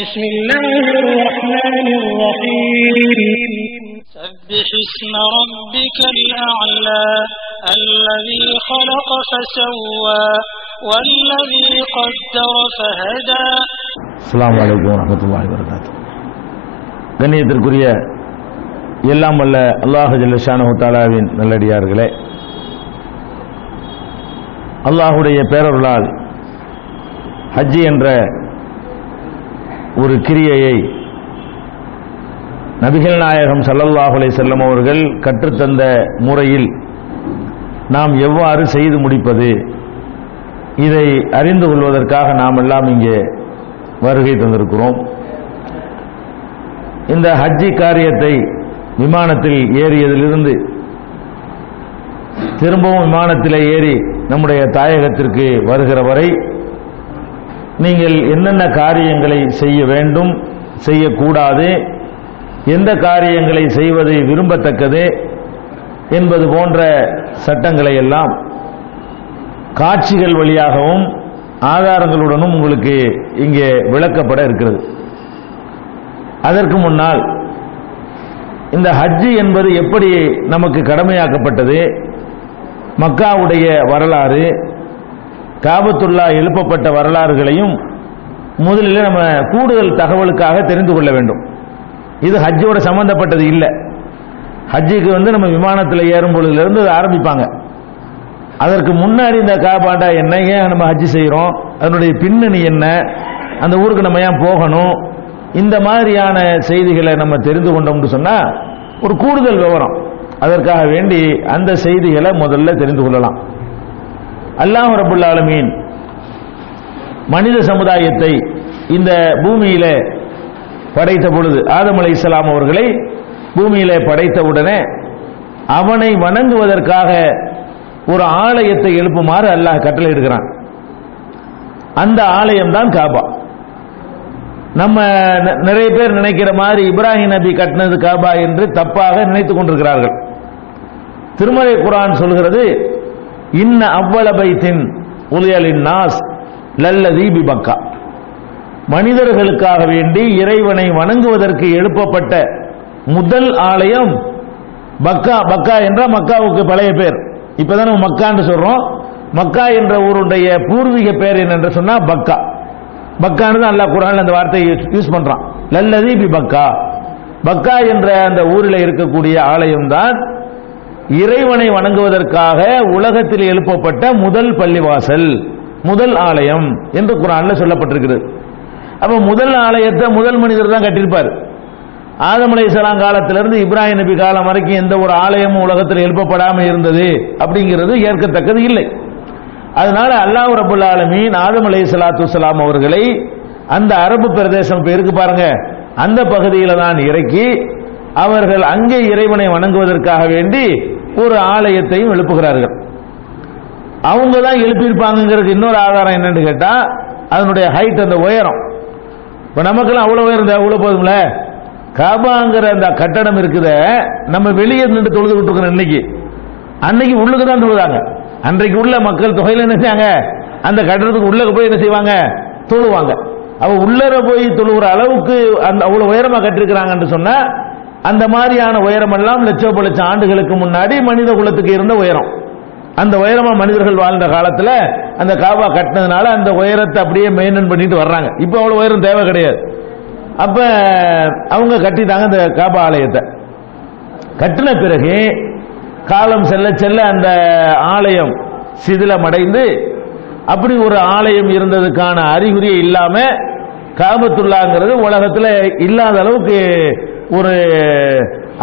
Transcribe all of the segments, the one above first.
بسم الله الرحمن الرحيم سبح اسم ربك الأعلى الذي خلق فسوى والذي قدر فهدى. அஸ்ஸலாமு அலைக்கும் வரஹ்மத்துல்லாஹி வபரகாத்துஹு. கண்ணியத்திற்குரிய எல்லாம் வல்ல அல்லாஹ் ஜல்ல ஷானஹு தஆலாவின் நல்லடியார்களே, அல்லாஹுடைய பேரருளால் ஹஜ் என்ற ஒரு கிரியையை நபிகள் நாயகம் ஸல்லல்லாஹு அலைஹி வஸல்லம் அவர்கள் கற்றுத்தந்த முறையில் நாம் எவ்வாறு செய்து முடிப்பது, இதை அறிந்து கொள்வதற்காக நாம் எல்லாம் இங்கே வருகை தந்திருக்கிறோம். இந்த ஹஜ்ஜி காரியத்தை விமானத்தில் ஏறியதிலிருந்து திரும்பவும் விமானத்தில் ஏறி நம்முடைய தாயகத்திற்கு வருகிற வரை நீங்கள் என்னென்ன காரியங்களை செய்ய வேண்டும், செய்யக்கூடாது, எந்த காரியங்களை செய்வது விரும்பத்தக்கது என்பது போன்ற சட்டங்களை எல்லாம் காட்சிகள் வழியாகவும் ஆதாரங்களுடனும் உங்களுக்கு இங்கே விளக்கப்பட இருக்கிறது. அதற்கு முன்னால் இந்த ஹஜ்ஜி என்பது எப்படி நமக்கு கடமையாக்கப்பட்டது, மக்காவுடைய வரலாறு, காபத்துல்லா எழுப்பப்பட்ட வரலாறுகளையும் முதலில் நம்ம கூடுதல் தகவலுக்காக தெரிந்து கொள்ள வேண்டும். இது ஹஜ்ஜோட சம்பந்தப்பட்டது இல்லை. ஹஜ்ஜுக்கு நம்ம விமானத்தில் ஏறும் பொழுதுலேருந்து ஆரம்பிப்பாங்க. அதற்கு முன்னாடி இந்த காபாண்டா என்ன, ஏன் நம்ம ஹஜ்ஜி செய்கிறோம், அதனுடைய பின்னணி என்ன, அந்த ஊருக்கு நம்ம ஏன் போகணும், இந்த மாதிரியான செய்திகளை நம்ம தெரிந்து கொண்டோம்னு சொன்னால் ஒரு கூடுதல் விவரம். அதற்காக வேண்டி அந்த செய்திகளை முதல்ல தெரிந்து கொள்ளலாம். அல்லாஹ் ரப்புல் ஆலமீன் மனித சமுதாயத்தை இந்த பூமியிலே படைத்த பொழுது, ஆதம் அலைஹிஸ்ஸலாம் அவர்களை பூமியிலே படைத்தவுடனே அவனை வணங்குவதற்காக ஒரு ஆலயத்தை எழுப்புமாறு அல்லாஹ் கட்டளையிடுகிறான். அந்த ஆலயம் தான் காபா. நம்ம நிறைய பேர் நினைக்கிற மாதிரி இப்ராஹிம் நபி கட்டினது காபா என்று தப்பாக நினைத்துக் கொண்டிருக்கிறார்கள். திருமறை குர்ஆன் சொல்கிறது, இன்ன அவ்வள பைத்தின் உலியலின் நாஸ் லல்லதி பிபக்கா, மனிதர்களுக்காக வேண்டி இறைவனை வணங்குவதற்கு எழுப்பப்பட்ட முதல் ஆலயம் பக்கா. பக்கா என்ற மக்காவுக்கு பழைய பேர். இப்பதான் நம்ம மக்கான்னு சொல்றோம். மக்கா என்ற ஊருடைய பூர்வீக பேர் என்னென்று சொன்னா பக்கா. பக்கான்னு அல்லாஹ் குர்ஆன்ல அந்த வார்த்தையை யூஸ் பண்றான். லல்லதி பிபக்கா, பக்கா என்ற அந்த ஊரில் இருக்கக்கூடிய ஆலயம் தான் இறைவனை வணங்குவதற்காக உலகத்தில் எழுப்பப்பட்ட முதல் பள்ளிவாசல், முதல் ஆலயம் என்று குர்ஆன்ல சொல்லப்பட்டிருக்கிறது. அப்ப முதல் ஆலயத்தை முதல் மனிதர் தான் கட்டியிருப்பார். ஆதம் அலைஹிஸ்ஸலாம் காலத்திலிருந்து இப்ராஹிம் நபி காலம் வரைக்கும் எந்த ஒரு ஆலயமும் உலகத்தில் எழுப்பப்படாமல் இருந்தது அப்படிங்கிறது ஏற்கத்தக்கது இல்லை. அதனால அல்லாஹ் ரப்புல் ஆலமீன் ஆதம் அலைஹிஸ்ஸலாத்து வஸ்ஸலாம் அவர்களை அந்த அரபு பிரதேசம் இப்ப இருக்கு பாருங்க, அந்த பகுதியில் தான் இறக்கி அவர்கள் அங்கே இறைவனை வணங்குவதற்காக வேண்டி ஒரு ஆலயத்தையும் எழுப்புகிறார்கள். அவங்க தான் எழுப்பியிருப்பாங்கிறதுக்கு இன்னொரு ஆதாரம் என்னன்னு கேட்டா, அதனுடைய ஹைட், அந்த உயரம். இப்ப நமக்கெல்லாம் அவ்வளவு உயரம் அவ்வளவு போதும்ல. காபாங்கிற அந்த கட்டடம் இருக்குத, நம்ம வெளியே நின்று தொழுதுகிட்டு இருக்கிறோம். அன்னைக்கு உள்ளுக்கு தான் தொழுதாங்க. அன்றைக்கு உள்ள மக்கள் தொகையில் என்ன செய்வாங்க, அந்த கட்டடத்துக்கு உள்ள போய் என்ன செய்வாங்க, தொழுவாங்க. அவ உள்ளர போய் தொழுகிற அளவுக்கு அந்த அவ்வளவு உயரமா கட்டிருக்கிறாங்கன்னு சொன்னா, அந்த மாதிரியான உயரம் எல்லாம் லட்சம் லட்சம் ஆண்டுகளுக்கு முன்னாடி மனித குலத்துக்கு இருந்த உயரம். அந்த உயரமா மனிதர்கள் வாழ்ந்த காலத்துல அந்த காபா கட்டினதுனால அந்த உயரத்தை அப்படியே மெயின்டைன் பண்ணிட்டு வர்றாங்க. இப்ப அவ்வளவு உயரம் தேவை கிடையாது. அப்ப அவங்க கட்டிட்டாங்க அந்த காபா ஆலயத்தை. கட்டின பிறகு காலம் செல்ல செல்ல அந்த ஆலயம் சிதிலமடைந்து, அப்படி ஒரு ஆலயம் இருந்ததுக்கான அறிகுறியே இல்லாம காபத்துல்லாங்கிறது உலகத்துல இல்லாத அளவுக்கு, ஒரு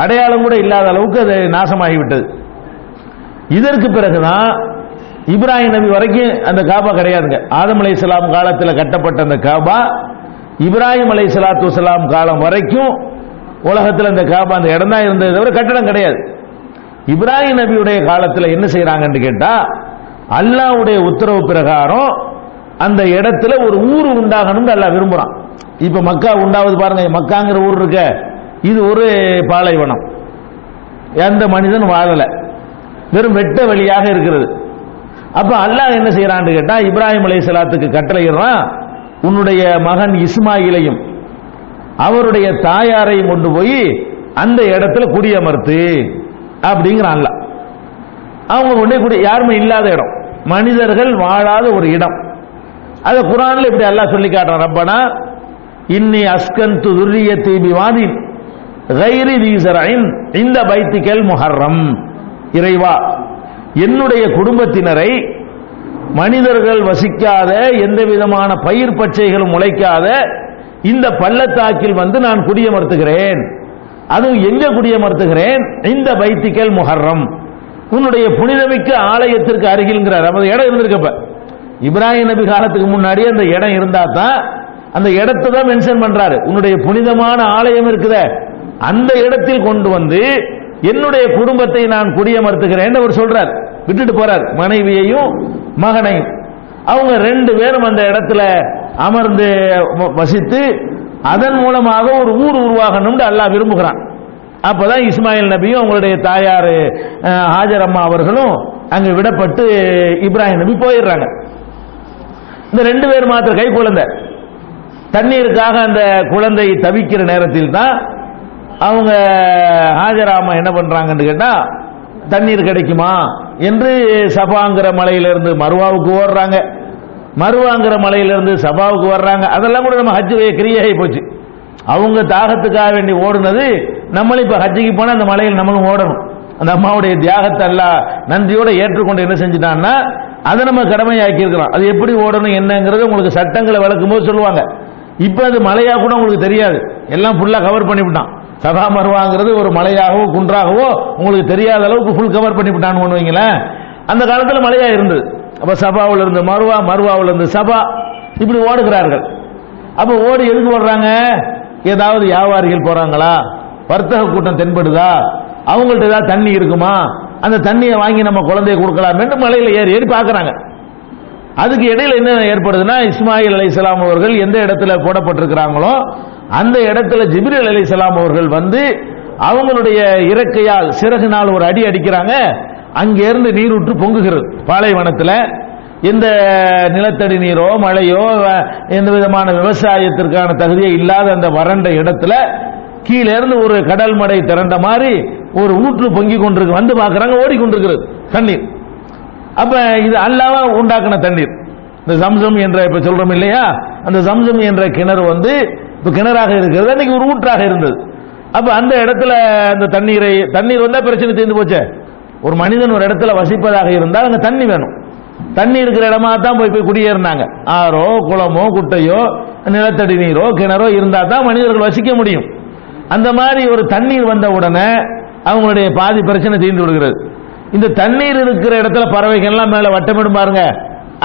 அடையாளம் கூட இல்லாத அளவுக்கு அது நாசமாகிவிட்டது. இதற்கு பிறகுதான் இப்ராஹிம் நபி வரைக்கும் அந்த காபா கிடையாதுங்க. ஆதம் அலைஹிஸ்ஸலாம் காலத்தில் கட்டப்பட்ட அந்த காபா இப்ராஹிம் அலைஹிஸ்ஸலாத்து வஸ்ஸலாம் காலம் வரைக்கும் உலகத்தில் அந்த காபா அந்த இடம் தான் இருந்ததை தவிர கட்டடம் கிடையாது. இப்ராஹிம் நபியுடைய காலத்தில் என்ன செய்யறாங்கன்னு கேட்டா, அல்லாஹ்வுடைய உத்தரவு பிரகாரம் அந்த இடத்துல ஒரு ஊர் உண்டாகணும்னு அல்லாஹ் விரும்புறான். இப்ப மக்கா உண்டாவது பாருங்க, மக்காங்கிற ஊர் இருக்க, இது ஒரு பாலைவனம், எந்த மனிதன் வாழல, வெறும் வெட்ட வெளியாக இருக்கிறது. அப்ப அல்லாஹ் என்ன செய்யறான்னு கேட்டா, இப்ராஹிம் அலைஹிஸ்ஸலாத்துக்கு கட்டளையிடுறான், உன்னுடைய மகன் இஸ்மாயிலையும் அவருடைய தாயாரையும் கொண்டு போய் அந்த இடத்துல குடியமர்த்து அப்படிங்கிறான். அவங்க கொண்டு யாருமே இல்லாத இடம், மனிதர்கள் வாழாத ஒரு இடம். அதை குர்ஆன்ல இப்படி அல்லாஹ் சொல்லி காட்டுறான். ரப்பனா இன்னி அஸ்கன்து துர்ரியத்தி பிவாதின் கைரி தி ஸரஇன் இந்த பைத்திகல் முஹர்ரம். இறைவா, என்னுடைய குடும்பத்தினரை மனிதர்கள் வசிக்காத எந்த விதமான பயிர் பச்சைகளும் முளைக்காத இந்த பள்ளத்தாக்கில் வந்து நான் குடியமர்த்துகிறேன். அதுவும் எங்க குடியமர்த்துகிறேன்? இந்த பைத்திகல் முஹர்ரம், உன்னுடைய புனிதமிக்க ஆலயத்திற்கு அருகில்ங்கிறார். அந்த இடம் இருந்திருக்கப்ப இப்ராஹிம் நபி காலத்துக்கு முன்னாடி அந்த இடம் இருந்தா தான் அந்த இடத்தை தான் மென்ஷன் பண்றாரு. உன்னுடைய புனிதமான ஆலயம் இருக்குத அந்த இடத்தில் கொண்டு வந்து என்னுடைய குடும்பத்தை நான் குடியமர்த்துகிறேன் அவர் சொல்றார். விட்டுட்டு போறார் மனைவியையும் மகனையும். அவங்க ரெண்டு பேரும் அந்த இடத்துல அமர்ந்து வசித்து அதன் மூலமாக ஒரு ஊர் உருவாகணும்னு அல்லாஹ் விரும்புகிறான். அப்பதான் இஸ்மாயில் நபியும் அவங்களுடைய தாயார் ஹாஜர் அம்மா அவர்களும் அங்கு விடப்பட்டு இப்ராஹிம் நபி போயிடுறாங்க. இந்த ரெண்டு பேர் மாத்திர கை குழந்தை தண்ணீருக்காக அந்த குழந்தை தவிக்கிற நேரத்தில் தான் அவங்க ஹாஜர் அம்மா என்ன பண்றாங்கன்னு கேட்டா, தண்ணீர் கிடைக்குமா என்று சபாங்கிற மலையிலிருந்து மருவாவுக்கு ஓடுறாங்க, மருவாங்கிற மலையிலிருந்து சபாவுக்கு வர்றாங்க. அதெல்லாம் கூட நம்ம ஹஜ் கிரியாகி போச்சு. அவங்க தாகத்துக்காக வேண்டி ஓடுனது நம்மளும் இப்ப ஹஜ்ஜுக்கு போனா அந்த மலையில் நம்மளும் ஓடணும். அந்த அம்மாவுடைய தியாகத்தை எல்லாம் நன்றியோட ஏற்றுக்கொண்டு என்ன செஞ்சுட்டான்னா அதை நம்ம கடமையாக்கி இருக்கிறோம். அது எப்படி ஓடணும் என்னங்கிறது உங்களுக்கு சட்டங்களை விளக்கும் போது சொல்லுவாங்க. இப்ப அது மலையா கூட உங்களுக்கு தெரியாது, எல்லாம் ஃபுல்லா கவர் பண்ணிவிட்டான். சபா மருவாங்கிறது ஒரு மலையாகவோ குன்றாகவோ உங்களுக்கு தெரியாத அளவுக்கு ஃபுல் கவர் பண்ணிவிட்டான்னு வைங்களேன். அந்த காலத்தில் மலையா இருந்தது. அப்ப சபாவில் இருந்து மருவா, மருவாவில் இருந்து சபா, இப்படி ஓடுகிறார்கள். அப்ப ஓடி எதுக்கு ஓடுறாங்க? ஏதாவது வியாபாரிகள் போறாங்களா, வர்த்தக கூட்டம் தென்படுதா, அவங்கள்ட்ட ஏதாவது தண்ணி இருக்குமா, அந்த தண்ணியை வாங்கி நம்ம குழந்தைய கொடுக்கலாம் என்று மலையில ஏறி ஏறி பார்க்கறாங்க. அதுக்கு இடையில என்ன ஏற்படுதுன்னா, இஸ்மாயில் அலைஹிஸ்ஸலாம் அவர்கள் எந்த இடத்துல போடப்பட்டிருக்கிறாங்களோ அந்த இடத்துல ஜிப்ரீல் அலைஹிஸ்ஸலாம் அவர்கள் வந்து அவங்களுடைய இறக்கையால் சிறகுனால் ஒரு அடி அடிக்கிறாங்க. அங்கிருந்து நீரூற்று பொங்குகிறது. பாலைவனத்தில் எந்த நிலத்தடி நீரோ மழையோ எந்த விதமான விவசாயத்திற்கான தகுதியே இல்லாத அந்த வறண்ட இடத்துல கீழே இருந்து ஒரு கடல் மடை திரண்ட மாதிரி ஒரு ஊற்று பொங்கி கொண்டிருக்கு. வந்து பார்க்கறாங்க, ஓடிக்கொண்டிருக்கிறது தண்ணீர். அப்ப இது அல்லாஹ் உண்டாக்குன தண்ணீர். இந்த ஜம்சம் என்ற இப்ப சொல்றோம் இல்லையா, அந்த ஜம்சம் என்ற கிணறு வந்து இப்ப கிணறாக இருக்கிறது, அன்னைக்கு ஒரு ஊற்றாக இருந்தது. அப்ப அந்த இடத்துல அந்த தண்ணீர் வந்தா பிரச்சனை தீர்ந்து போச்சு. ஒரு மனிதன் ஒரு இடத்துல வசிப்பதாக இருந்தால் அங்க தண்ணி வேணும். தண்ணி இருக்கிற இடமா தான் போய் குடியேறினாங்க. ஆறோ குளமோ குட்டையோ நிலத்தடி நீரோ கிணறோ இருந்தா தான் மனிதர்கள் வசிக்க முடியும். அந்த மாதிரி ஒரு தண்ணீர் வந்த உடனே அவங்களுடைய பாதி பிரச்சனை தீர்ந்து விடுகிறது. இந்த தண்ணீர் இருக்கிற இடத்துல பறவைகள்லாம் மேல வட்டமிடும் பாருங்க,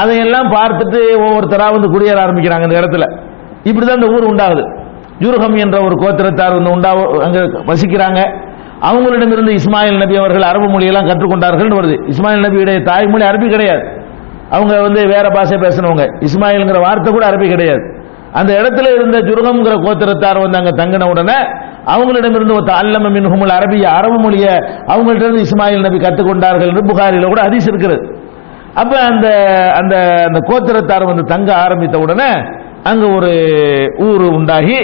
அதையெல்லாம் பார்த்துட்டு ஒவ்வொருத்தரா வந்து குடியேற ஆரம்பிக்கிறாங்க இந்த இடத்துல. இப்படிதான் இந்த ஊர் உண்டாகுது. ஜுர்ஹம் என்ற ஒரு கோத்திரத்தார் வந்து அங்க வசிக்கிறாங்க. அவங்களிடமிருந்து இஸ்மாயில் நபி அவர்கள் அரபு மொழியெல்லாம் கற்றுக்கொண்டார்கள் வருது. இஸ்மாயில் நபியுடைய தாய்மொழி அரபி கிடையாது, அவங்க வந்து வேற பாஷை பேசினவங்க. இஸ்மாயில்ங்கிற வார்த்தை கூட அரபி கிடையாது. அந்த இடத்துல இருந்த ஜுர்ஹம்ங்கிற கோத்திரத்தார் வந்து அங்க தங்கின உடனே அவங்களிடமிருந்து அல்லம மின்ஹுமுல் அரபிய அரபு மொழியை அவங்கள்ட்ட இருந்து இஸ்மாயில் நபி கற்றுக்கொண்டார்கள் என்று புகாரில கூட ஹதீஸ் இருக்கிறது. அப்ப அந்த அந்த அந்த கோத்திரத்தார் வந்து தங்க ஆரம்பித்த உடனே அங்க ஒரு ஊர் உண்டாகி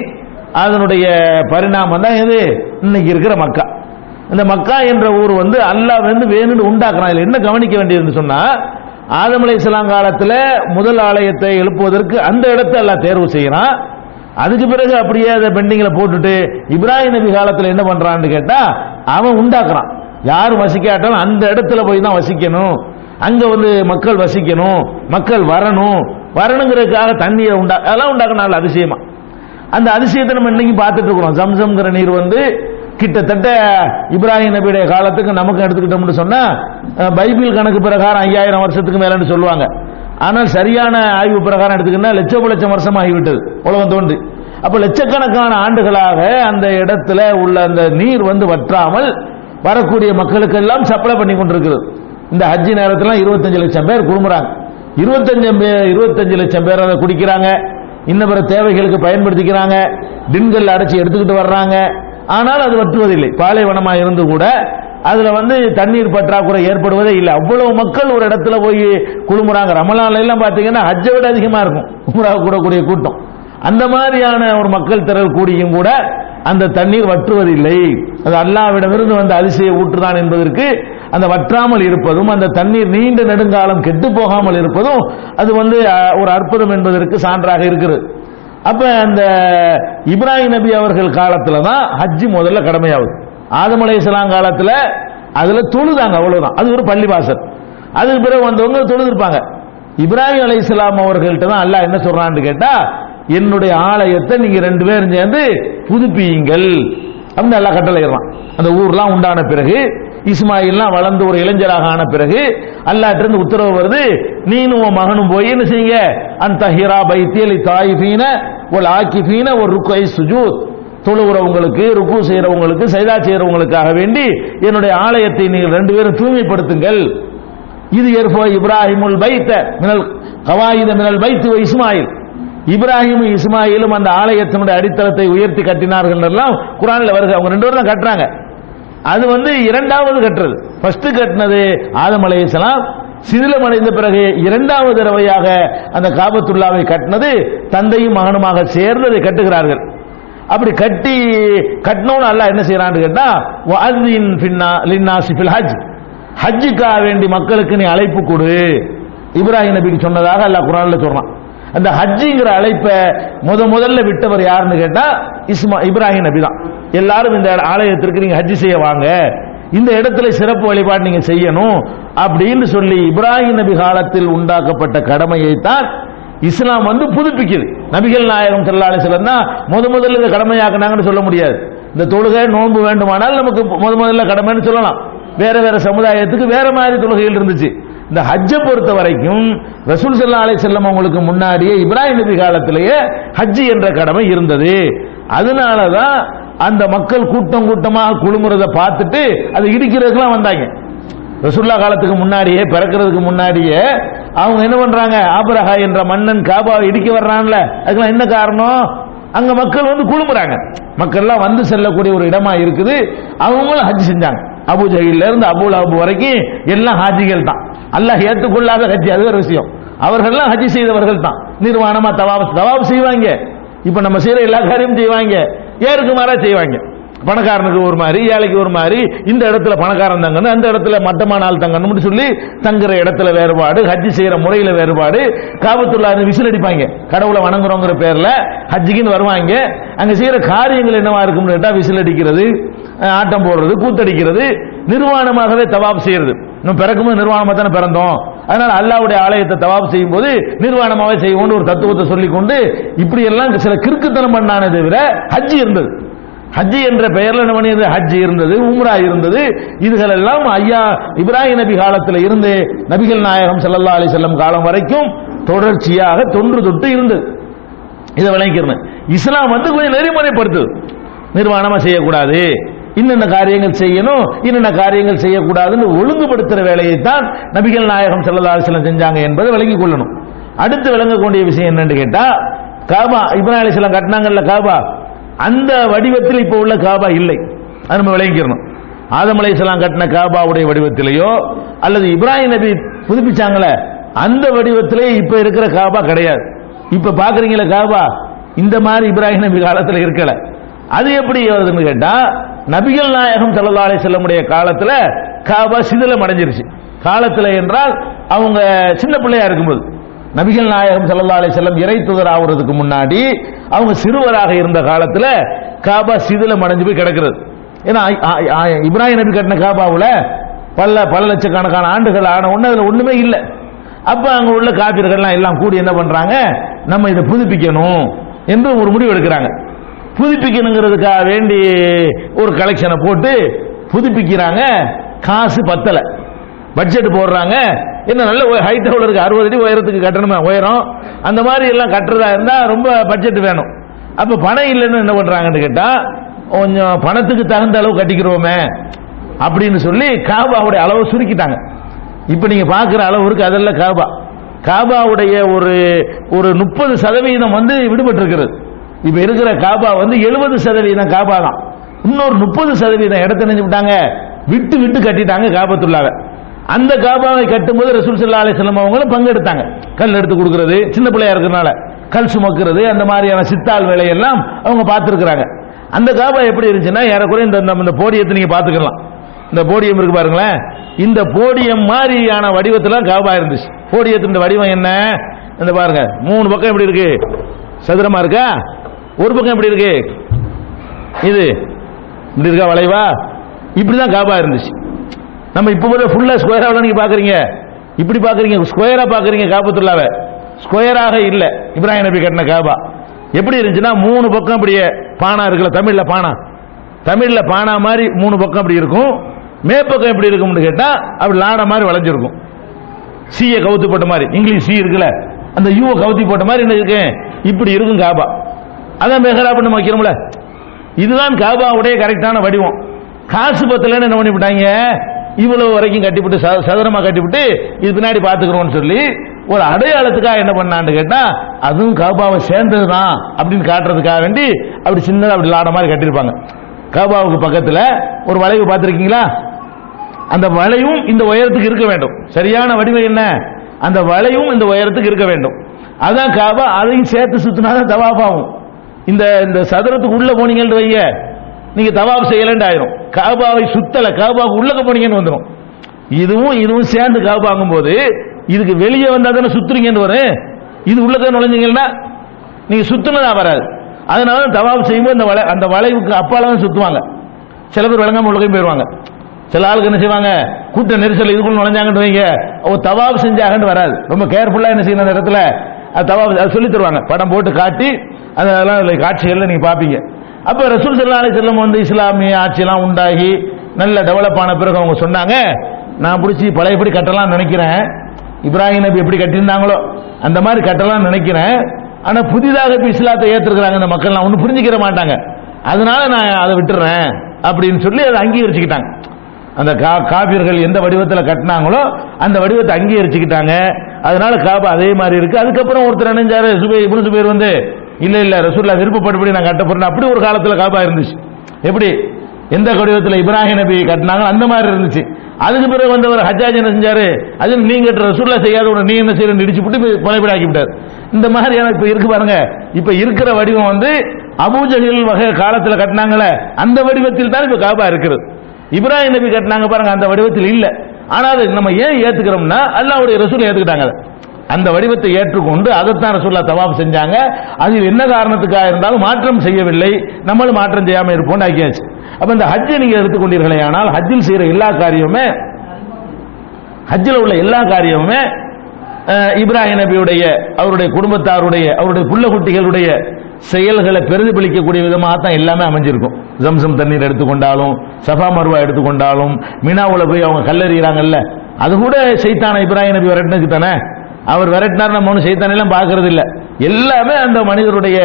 அதனுடைய பரிணாமம் தான் எது இன்னைக்கு இருக்கிற மக்கா. இந்த மக்கா என்ற ஊர் வந்து அல்லாஹ் வந்து வேணும்னு உண்டாக்குறான். இதுல என்ன கவனிக்க வேண்டியதுன்னு சொன்னா, ஆதம் அலைஹிஸ்ஸலாம் காலத்துல முதல் ஆலயத்தை எழுப்புவதற்கு அந்த இடத்தை அல்லாஹ் தேர்வு செய்யறான். அதுக்கு பிறகு அப்படியே அதை பெண்டிங்ல போட்டுட்டு இப்ராஹிம் நபி காலத்துல என்ன பண்றான்னு கேட்டா அவன் உண்டாக்குறான். யார் வசிக்காட்டாலும் அந்த இடத்துல போய் தான் வசிக்கணும், அங்க வந்து மக்கள் வசிக்கணும், மக்கள் வரணுங்கிறதுக்காக தண்ணீரை அதெல்லாம் உண்டாக்குனால அதிசயமா. அந்த அதிசயத்தை நம்ம இன்னைக்கு பார்த்துட்டு இருக்கிறோம். ஜம்சம்ங்கிற நீர் வந்து கிட்டத்தட்ட இப்ராஹிம் நபியுடைய காலத்துக்கு நமக்கு எடுத்துக்கிட்டோம்னு சொன்னா பைபிள் கணக்கு பிரகாரம் 5000 வருஷத்துக்கு மேலன்னு சொல்லுவாங்க. ஆனால் சரியான ஆய்வு பிரகாரம் எடுத்துக்கிட்டா லட்சம் வருஷம் ஆகிவிட்டது உலகம் தோன்றி. அப்ப லட்சக்கணக்கான ஆண்டுகளாக அந்த இடத்துல உள்ள அந்த நீர் வந்து வற்றாமல் வரக்கூடிய மக்களுக்கு எல்லாம் சப்ளை பண்ணி கொண்டிருக்கிறது. இந்த ஹஜ் நேரத்துல 25 லட்சம் பேர் குடும்பறாங்க. 25 லட்சம் பேர் அதை குடிக்கிறாங்க, இன்னும் பிற தேவைகளுக்கு பயன்படுத்திக்கிறாங்க, டின்கள் அடைச்சி எடுத்துக்கிட்டு வர்றாங்க. ஆனால் அது வற்றுவதில்லை. பாலைவனமா இருந்து கூட அதுல வந்து தண்ணீர் பற்றாக்குறை ஏற்படுவதே இல்லை. அவ்வளவு மக்கள் ஒரு இடத்துல போய் குழுமுறாங்க. ரமலான்ல எல்லாம் பாத்தீங்கன்னா ஹஜ்ஜை விட அதிகமா இருக்கும் உம்ரா கூடக்கூடிய கூட்டம். அந்த மாதிரியான ஒரு மக்கள் திரள் கூடியும் கூட அந்த தண்ணீர் வற்றுவதில்லை. அது அல்லாஹ்விடமிருந்து வந்த அதிசய ஊற்றுதான் என்பதற்கு அந்த வற்றாமல் இருப்பதும் அந்த தண்ணீர் நீண்ட நெடுங்காலம் கெட்டு போகாமல் இருப்பதும் அது ஒரு அற்புதம் என்பதற்கு சான்றாக இருக்கிறது. அப்ப அந்த இப்ராஹிம் நபி அவர்கள் காலத்துல தான் ஹஜ்ஜி முதல்ல கடமையாகுது. ஆதம் அலைஹிஸ்ஸலாம் காலத்துல அதுல தொழுதாங்க, அவ்வளவுதான். அது ஒரு பள்ளிவாசல். அதுக்கு பிறகு வந்தவங்க தொழுதிருப்பாங்க. இப்ராஹிம் அலைஹிஸ்ஸலாம் அவர்கள்ட்ட தான் அல்லாஹ் என்ன சொல்றான்னு கேட்டா, என்னுடைய ஆலயத்தை நீங்க 2 பேரும் சேர்ந்து புதுப்பியுங்கள் அப்படின்னு அல்லாஹ் கட்டளையிடுறான். அந்த ஊர்லாம் உண்டான பிறகு இஸ்மாயில்லாம் வளர்ந்து ஒரு இளைஞராக ஆன பிறகு அல்லாஹ்ட்ட இருந்து உத்தரவு வருது, நீனும் உன் மகனும் போய் என்ன செய்யுங்க, அந்த ஹிரா பைத்தியலி தாயிஃபீன வல் ஆகிஃபீன ஒரு ருக்குஐ சுஜூத், தொழுகிறவங்களுக்கு ருக்கு செய்யறவங்களுக்கு சஜதா செய்யறவங்களுக்காக வேண்டி என்னுடைய ஆலயத்தை நீங்கள் 2 பேரும் தூய்மைப்படுத்துங்கள். இது ஏற்போ இப்ராஹிமுல் பைத்த மினல் கவாயித மினல் பைத் வ இஸ்மாயில், இப்ராஹிமும் இஸ்மாயிலும் அந்த ஆலயத்தினுடைய அடித்தளத்தை உயர்த்தி கட்டினார்கள் எல்லாம் குர்ஆன்ல வருது. அவங்க 2 பேரும் தான் கட்டுறாங்க. அது இரண்டாவது கட்டுறது. ஃபர்ஸ்ட் கட்டினது ஆதம் அலைஹிஸ்ஸலாம், சிதிலம் அடைந்த பிறகு 2வது தடவையாக அந்த காபத்துல்லாவை கட்டினது தந்தையும் மகனுமாக சேர்ந்து அதை கட்டுகிறார்கள். அப்படி கட்டினோன்னு அல்லாஹ் என்ன செய்யறான்னு கேட்டா, வஅذின் லின்னாஸி ஃபில் ஹஜ், ஹஜ்ஜுக்காக வேண்டி மக்களுக்கு நீ அழைப்பு கொடு இப்ராஹிம் நபிக்கு சொன்னதாக அல்லாஹ் குர்ஆன்ல சொல்றான். அந்த ஹஜ்ஜிங்கிற அழைப்பை முதல்ல விட்டவர் யாருன்னு கேட்டா இப்ராஹிம் நபி தான். எல்லாரும் இந்த ஆலயத்திற்கு நீங்க ஹஜ்ஜி செய்ய வாங்க, இந்த இடத்துல சிறப்பு வழிபாடு நீங்க செய்யணும் அப்படின்னு சொல்லி இப்ராஹிம் நபி காலத்தில் உண்டாக்கப்பட்ட கடமையை தான் இஸ்லாம் புதுப்பிக்குது. நபிகள் நாயகம் ஸல்லல்லாஹு அலைஹி வஸல்லம் தான் முதல்ல இதை கடமையாக்குனாங்கன்னு சொல்ல முடியாது. இந்த தொழுகை நோன்பு வேண்டுமானால் நமக்கு முதல்ல கடமைன்னு சொல்லலாம். வேற வேற சமுதாயத்துக்கு வேற மாதிரி தொழுகைகள் இருந்துச்சு. இந்த ஹஜ்ஜை பொறுத்த வரைக்கும் ரசூல் ஸல்லல்லாஹு அலைஹி வஸல்லம் அவங்களுக்கு முன்னாடியே இப்ராஹிம் நபி காலத்திலேயே ஹஜ்ஜி என்ற கடமை இருந்தது. அதனாலதான் அந்த மக்கள் கூட்டம் கூட்டமாக குழுமுறதை பார்த்துட்டு அதை இடிக்கிறதுக்கெல்லாம் வந்தாங்க. ரசூலுல்லாஹ் காலத்துக்கு முன்னாடியே, பிறக்கிறதுக்கு முன்னாடியே அவங்க என்ன பண்றாங்க, ஆபிரஹா என்ற மன்னன் காபாவை இடிக்க வர்றான்ல, அதுக்கெல்லாம் என்ன காரணம், அங்க மக்கள் குழுமுறாங்க. மக்கள் எல்லாம் செல்லக்கூடிய ஒரு இடமா இருக்குது. அவங்களும் ஹஜ் செஞ்சாங்க. அபு ஜஹில்ல இருந்து அபு லஹப் வரைக்கும் எல்லாம் ஹாஜிகள் தான். அல்லாஹ் ஏற்றுக்கொள்ளாத ஹஜ், அது ஒரு விஷயம். அவர்கள்லாம் ஹஜ் செய்தவர்கள் தான். நிர்வாணமா தவாப் செய்வாங்க. இப்ப நம்ம செய்யற எல்லா காரியமும் செய்வாங்க, ஏருக்கு மாறா செய்வாங்க. பணக்காரனுக்கு ஒரு மாதிரி, ஏழைக்கு ஒரு மாதிரி, இந்த இடத்துல பணக்காரன் தங்கணும், அந்த இடத்துல மட்டமான ஆள் தங்கணும்னு சொல்லி தங்குற இடத்துல வேறுபாடு, ஹஜ் செய்யற முறையில வேறுபாடு. காபத்துல்லா விசில் அடிப்பாங்க, கடவுளை வணங்குறோங்கிற பேர்ல ஹஜ்ஜுக்குன்னு வருவாங்க. அங்க செய்யற காரியங்கள் என்னவா இருக்கும்னு கேட்டா, விசில் அடிக்கிறது, ஆட்டம் போடுறது, கூத்தடிக்கிறது, நிர்வாணமாகவே தவாப் செய்யறது. நம்ம பிறக்கும்போது நிர்வாணமா தானே பிறந்தோம், அதனால அல்லாஹ்வுடைய ஆலயத்தை தவாப் செய்யும் போது நிர்வாணமாவே செய்வோம் ஒரு தத்துவத்தை சொல்லிக் கொண்டு இப்படி எல்லாம் சில கிறுக்குத்தனம் பண்ணானே தவிர ஹஜ் இருந்தது. ஹஜ் என்ற பெயர்ல என்ன பண்ணியது, ஹஜ் இருந்தது, உம்ரா இருந்தது. இதுகள் எல்லாம் ஐயா இப்ராஹிம் நபி காலத்தில் இருந்து நபிகள் நாயகம் ஸல்லல்லாஹு அலைஹி வஸல்லம் காலம் வரைக்கும் தொடர்ச்சியாக தொன்று தொட்டு இருந்தது. இதை விளங்கிக்கிறேன். இஸ்லாம் கொஞ்சம் நெறிமுறைப்படுத்துது. நிர்வாணமா செய்யக்கூடாது, இன்னென்ன காரியங்கள் செய்யணும், இன்னென்ன காரியங்கள் செய்யக்கூடாதுன்னு ஒழுங்குபடுத்துற வேலையை தான் நபிகள் நாயகம் ஸல்லல்லாஹு அலைஹி வஸல்லம் செஞ்சாங்க என்பதை விளங்கிக் கொள்ளணும். அடுத்து விளங்கக்கூடிய விஷயம் என்னன்னு கேட்டா, காபா இப்ராஹிம் அலைஹிஸ்ஸலாம் கட்டினாங்கல்ல காபா, அந்த வடிவத்தில் இப்ப உள்ள காபா இல்லை. அது நம்ம விளங்கிக்கிறோம். ஆதம் அலைஹிஸ்ஸலாம் கட்டின காபாவுடைய வடிவத்திலேயோ அல்லது இப்ராஹிம் நபி புதுப்பிச்சாங்களே அந்த வடிவத்திலே இப்ப இருக்கிற காபா கிடையாது. இப்ப பாக்குறீங்களா காபா, இந்த மாதிரி இப்ராஹிம் நபி காலத்தில் இருக்கல. அது எப்படி வருதுன்னு கேட்டா, நபிகள் நாயகம் ஸல்லல்லாஹு அலைஹி வஸல்லம் உடைய காலத்துல காபா சிதிலம் அடைஞ்சிருச்சு. காலத்துல என்றால் அவங்க சின்ன பிள்ளையா இருக்கும்போது, நபிகள் நாயகம் ஸல்லல்லாஹு அலைஹி வஸல்லம் இறை தூதர் ஆகுறதுக்கு முன்னாடி அவங்க சிறுவராக இருந்த காலத்துல காபா சிதிலம் அடைஞ்சு போய் கிடக்கிறது. ஏன்னா இப்ராஹிம் நபி கட்டின காபாவுல பல லட்சக்கணக்கான ஆண்டுகள் ஆன ஒண்ணு அதுல ஒண்ணுமே இல்லை. அப்ப அங்க உள்ள காபிர்கள்லாம் எல்லாம் கூடி என்ன பண்றாங்க, நம்ம இதை புதுப்பிக்கணும் என்று ஒரு முடிவு எடுக்கிறாங்க. புதுப்பிக்கணுங்கிறதுக்காக வேண்டி ஒரு கலெக்ஷனை போட்டு புதுப்பிக்கிறாங்க. காசு பத்தல, பட்ஜெட் போடுறாங்க. என்ன நல்ல ஹைட் இருக்கு, 60 அடி உயரத்துக்கு கட்டணுமா உயரம், அந்த மாதிரி எல்லாம் கட்டுறதா இருந்தா ரொம்ப பட்ஜெட் வேணும். அப்ப பணம் இல்லைன்னு என்ன பண்றாங்கன்னு கேட்டா, கொஞ்சம் பணத்துக்கு தகுந்த அளவு கட்டிக்கிறோமே அப்படின்னு சொல்லி காபாவுடைய அளவு சுருக்கிட்டாங்க. இப்ப நீங்க பாக்குற அளவு இருக்கு, அதெல்லாம் காபா. காபாவுடைய ஒரு 30% விடுபட்டு இருக்கிறது. இப்ப இருக்கிற காபா 70% காபா தான். இன்னொரு 30% இடத்தை நினைச்சு விட்டாங்க, விட்டு விட்டு கட்டிட்டாங்க காபத்துல்லாவை. அந்த காபாவை கட்டும் போது ரசூல் ஸல்லல்லாஹு அலைஹி வஸல்லம் அவங்களும் பங்கெடுத்தாங்க. கல் எடுத்து கொடுக்கிறது, சின்ன பிள்ளையா இருக்கிறதுனால கல் சுமக்கிறது அந்த மாதிரியான சித்தாள் வேலையெல்லாம் அவங்க பார்த்துருக்குறாங்க. அந்த காபா எப்படி இருந்துச்சுன்னா ஏறக்குறைய இந்த போடியத்தை நீங்க பார்த்துக்கலாம். இந்த போடியம் இருக்கு பாருங்களேன், இந்த போடியம் மாதிரியான வடிவத்தில் காபா இருந்துச்சு. போடியத்தின் வடிவம் என்ன? இந்த பாருங்க, 3 பக்கம் எப்படி இருக்கு? சதுரமா இருக்கா? ஒரு பக்கம் எப்படி இருக்கு? இது இப்படி இருக்கா வளைவா? இப்படிதான் காபா இருந்துச்சு. நம்ம இப்ப கூட ஃபுல்லா ஸ்கொயரா நீங்க பாக்குறீங்க, இப்படி பாக்குறீங்க, ஸ்கொயரா பாக்குறீங்க. காபத்துல்லாவை ஸ்கொயராக இல்ல. இப்ராஹிம் நபி கட்டின காபா எப்படி இருந்துச்சுன்னா 3 பக்கம் அப்படியே பானா இருக்குல்ல, தமிழ்ல பானா, தமிழ்ல பானா மாதிரி 3 பக்கம் அப்படி இருக்கும். மேப்பக்கம் எப்படி இருக்கும்னு கேட்டா அப்படி லாட மாதிரி வளைஞ்சிருக்கும். சீயை கவுத்து போட்ட மாதிரி, இங்கிலீஷ் சி இருக்குல்ல, அந்த யூவை கவுத்தி போட்ட மாதிரி என்ன இருக்கு, இப்படி இருக்கும் காபா. அதான் மெஹராப் நம்ம வைக்கிறோம்ல, இதுதான் காபாவுடைய கரெக்டான வடிவம். காசு பத்தலன்னு என்ன பண்ணிவிட்டாங்க, இவ்வளவு வரைக்கும் கட்டிவிட்டு சதுரமா கட்டிவிட்டு இது பின்னாடி பாத்துக்கிறோம்னு சொல்லி ஒரு அடையாளத்துக்காக என்ன பண்ணான்னு கேட்டா அதுவும் காபாவை சேர்ந்ததுதான் அப்படின்னு காட்டுறதுக்காக வேண்டி அப்படி சின்னதா அப்படி லாட மாதிரி கட்டிருப்பாங்க. காபாவுக்கு பக்கத்துல ஒரு வளைவு பார்த்திருக்கீங்களா? அந்த வளைவும் இந்த உயரத்துக்கு இருக்க வேண்டும். சரியான வடிவம் என்ன? அந்த வளைவும் இந்த உயரத்துக்கு இருக்க வேண்டும். அதான் காபா. அதையும் சேர்த்து சுத்தினாதான் தவாப் ஆகும். இந்த சதுரத்துக்கு உள்ள போனீங்கன்னு வைங்க, நீங்க தவாப் செய்யலன்னு ஆயிரும். காபாவை சுத்தல, காபாவுக்கு உள்ளக்க போனீங்கன்னு வந்துடும். இதுவும் சேர்ந்து காபாங்கும் போது இதுக்கு வெளியே வந்தா தானே சுத்துறீங்கன்னு வரும். இது உள்ளக்க நுழைஞ்சீங்கன்னா நீங்க சுத்தினதா வராது. அதனால தவாப் செய்யும்போது அந்த வளைவுக்கு அப்பாலாம் சுத்துவாங்க. சில பேர் விளங்காம உள்ளக்கையும் போயிருவாங்க. சில ஆளுக்கு என்ன செய்வாங்க, கூட்ட நெரிசல் இதுக்குள்ள நுழைஞ்சாங்கன்னு வைங்க, தவாப் செஞ்சாங்கன்னு வராது. ரொம்ப கேர்ஃபுல்லா என்ன செய்யணும், அந்த இடத்துல தவாப் சொல்லி தருவாங்க. படம் போட்டு காட்டி அதெல்லாம் காட்சிகள்ல நீங்க பாப்பீங்க. அப்ப ரசூல் ஸல்லல்லாஹு அலைஹி வஸல்லம் வந்து இஸ்லாமிய ஆட்சியெல்லாம் உண்டாகி நல்ல டெவலப் ஆன பிறகு அவங்க சொன்னாங்க, நான் பிடிச்சி பழையபடி கட்டலாம் நினைக்கிறேன். இப்ராஹிம் நபி எப்படி கட்டியிருந்தாங்களோ அந்த மாதிரி கட்டலாம் நினைக்கிறேன். ஆனா புதிதாக இப்ப இஸ்லாத்தை ஏற்றிருக்கிறாங்க இந்த மக்கள்லாம் ஒன்னும் புரிஞ்சுக்கிற மாட்டாங்க, அதனால நான் அதை விட்டுறேன் அப்படின்னு சொல்லி அதை அங்கீகரிச்சுக்கிட்டாங்க. அந்த காபியர்கள் எந்த வடிவத்தில் கட்டினாங்களோ அந்த வடிவத்தை அங்கீகரிச்சுக்கிட்டாங்க. அதனால காபா அதே மாதிரி இருக்கு. அதுக்கப்புறம் ஒருத்தர் நினைஞ்சாரு, இப்னு சுபைர் வந்து இல்ல ரசூலுல்லாஹ் விருப்பப்பட்டபடி நான் கட்ட போறேன். அப்படி ஒரு காலத்துல காபா இருந்துச்சு. எப்படி எந்த வடிவத்தில் இப்ராஹிம் நபி கட்டினாங்க அந்த மாதிரி இருந்துச்சு. அதுக்கு பிறகு வந்தவர் ஹஜ்ஜாஜ் என்ன செஞ்சாரு, அது நீங்க ரசூலுல்லாஹ் செய்யாத நீ என்ன செய்யணும் இடிச்சு விட்டு பழையபடி ஆக்கிவிட்டார். இந்த மாதிரியான இப்ப இருக்கு பாருங்க. இப்ப இருக்கிற வடிவம் வந்து அபூஜஹில் வகை காலத்துல கட்டினாங்களே அந்த வடிவத்தில் தான் இப்ப காபா இருக்கிறது. இப்ராஹிம் நபி கட்டினாங்க பாருங்க, அந்த வடிவத்தில் இல்ல. ஆனா அது நம்ம ஏன் ஏத்துக்கிறோம்னா அல்லாஹ்வுடைய ரசூல் ஏத்துக்கிட்டாங்க. அந்த வடிவத்தை ஏற்றுக்கொண்டு அதைத்தான் ரசூலுல்லாஹ் தவாப் செஞ்சாங்க. அது என்ன காரணத்துக்காக இருந்தாலும் மாற்றம் செய்யவில்லை, நம்மளும் மாற்றம் செய்யாம இருப்போம் ஆக்கியாச்சு. அப்ப இந்த ஹஜ்ஜை நீங்க எடுத்துக்கொண்டீர்களே, ஆனால் ஹஜ்ஜில் செய்யற எல்லா காரியமுமே, ஹஜ்ஜில் உள்ள எல்லா காரியமுமே இப்ராஹிம் நபியுடைய, அவருடைய குடும்பத்தாருடைய, அவருடைய புள்ள குட்டிகளுடைய செயல்களை பிரதிபலிக்கக்கூடிய விதமாக தான் எல்லாமே அமைஞ்சிருக்கும். ஜம்சம் தண்ணீர் எடுத்துக்கொண்டாலும், சஃபா மர்வா எடுத்துக்கொண்டாலும், மினாவுல போய் அவங்க கல்லறிகிறாங்கல்ல, அது கூட சைத்தான இப்ராஹிம் நபி விரட்டினதுக்கு தானே. அவர் விரட்டினார், நம்ம ஒன்றும் சைத்தான் எல்லாம் பார்க்கறது இல்லை. எல்லாமே அந்த மனிதருடைய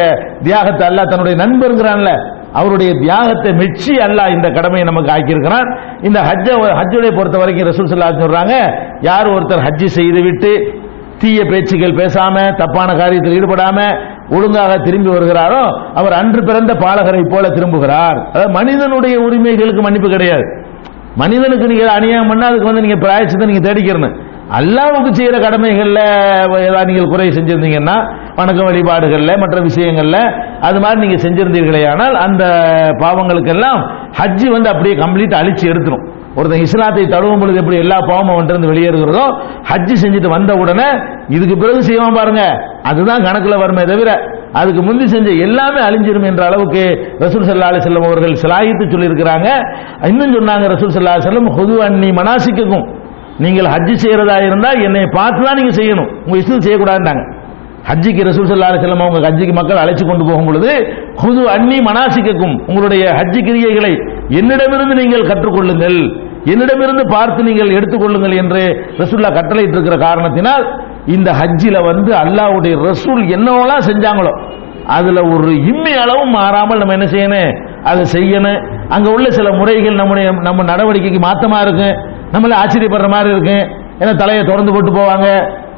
தியாகத்தை அல்லாஹ் தன்னுடைய நண்பருங்கிறான்ல, அவருடைய தியாகத்தை மெச்சி அல்லாஹ் இந்த கடமையை நமக்கு ஆக்கியிருக்கிறான். இந்த ஹஜ்ஜுடைய பொறுத்த வரைக்கும் ரசூல் ஸல்லல்லாஹு அலைஹி வஸல்லம் சொல்றாங்க, யார் ஒருத்தர் ஹஜ்ஜி செய்து விட்டு தீய பேச்சுகள் பேசாம தப்பான காரியத்தில் ஈடுபடாம ஒழுங்காக திரும்பி வருகிறாரோ அவர் அன்று பிறந்த பாலகரை போல திரும்புகிறார். அதாவது மனிதனுடைய உரிமைகளுக்கு மன்னிப்பு கிடையாது. மனிதனுக்கு நீங்க அநியாயம் பண்ணா அதுக்கு வந்து நீங்க பிராயச்சித்தை நீங்க தேடிக்கிறணும். அல்லாஹ்வுக்கு செய்யற கடமைகள்ல ஏதாவது நீங்கள் குறை செஞ்சிருந்தீங்கன்னா, வணக்க வழிபாடுகள்ல மற்ற விஷயங்கள்ல அது மாதிரி நீங்க செஞ்சிருந்தீர்களே, ஆனால் அந்த பாவங்களுக்கெல்லாம் ஹஜ்ஜி வந்து அப்படியே கம்ப்ளீட் அழிச்சு எடுத்துரும். ஒருத்தன் இஸ்லாத்தை தழுவும் பொழுது எப்படி எல்லா பாவமும் வந்து வெளியேறுகிறதோ, ஹஜ்ஜி செஞ்சுட்டு வந்த உடனே இதுக்கு பிறகு செய்வான் பாருங்க, அதுதான் கணக்குல வருமே தவிர அதுக்கு முந்தி செஞ்ச எல்லாமே அழிஞ்சிரும் என்ற அளவுக்கு ரசூல் ஸல்லல்லாஹு அலைஹி வஸல்லம் அவர்கள் ஸலாஹித்து சொல்லி இருக்கிறாங்க. இன்னும் சொன்னாங்க ரசூல் ஸல்லல்லாஹு அலைஹி வஸல்லம், ஹுது அன்னி மனாசிக்கக்கும், நீங்கள் ஹஜ்ஜி செய்யறதா இருந்தா என்னை பார்த்து தான் நீங்க செய்யணும், உங்க இஷ்டம் செய்யக்கூடாதுன்னாங்க. ஹஜ்ஜிக்கு ரசூல் ஸல்லல்லாஹு அலைஹி வஸல்லம் அவங்க ஹஜ்ஜிக்கு மக்கள் அழைச்சு கொண்டு போகும் பொழுது, ஹுது அன்னி மனாசிக்கக்கும், உங்களுடைய ஹஜ்ஜி கிரியைகளை என்னிடமிருந்து நீங்கள் கற்றுக்கொள்ளுங்கள், என்னிடமிருந்து பார்த்து நீங்கள் எடுத்துக்கொள்ளுங்கள் என்று ரசூலுல்லாஹ் கட்டளையிட்டு இருக்கிற காரணத்தினால் இந்த ஹஜ்ஜில வந்து அல்லாஹ்வுடைய ரசூல் என்னவெல்லாம் செஞ்சாங்களோ அதுல ஒரு இம்மி அளவும் மாறாமல் நம்ம என்ன செய்யணும், அதை செய்யணும். அங்க உள்ள சில முறைகள் நம்ம நடவடிக்கைக்கு மாத்தமா இருக்கு, நம்மள ஆச்சரியப்படுற மாதிரி இருக்கு. ஏன்னா தலையை திறந்து போட்டு போவாங்க,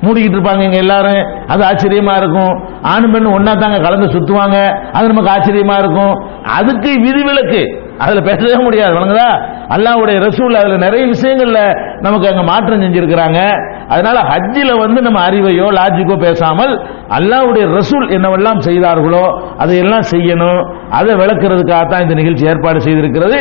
மூடிக்கிட்டு இருப்பாங்க இங்க எல்லாரும், அது ஆச்சரியமா இருக்கும். ஆணும் பெண்ணு ஒன்னா தாங்க கலந்து சுத்துவாங்க, அது நமக்கு ஆச்சரியமா இருக்கும். அதுக்கு விதிவிலக்கு அதுல பேசவே முடியாது. வணங்குதா அல்லாஹ்வுடைய ரசூல் அதுல நிறைய விஷயங்கள்ல நமக்கு அங்க மாற்றம் செஞ்சிருக்கிறாங்க. அதனால ஹஜ்ஜில நம்ம அறிவையோ லாஜிக்கோ பேசாமல் அல்லாஹ்வுடைய ரசூல் என்னவெல்லாம் செய்தார்களோ அதையெல்லாம் செய்யணும். அதை விளக்குறதுக்காக தான் இந்த நிகழ்ச்சி ஏற்பாடு செய்திருக்கிறது.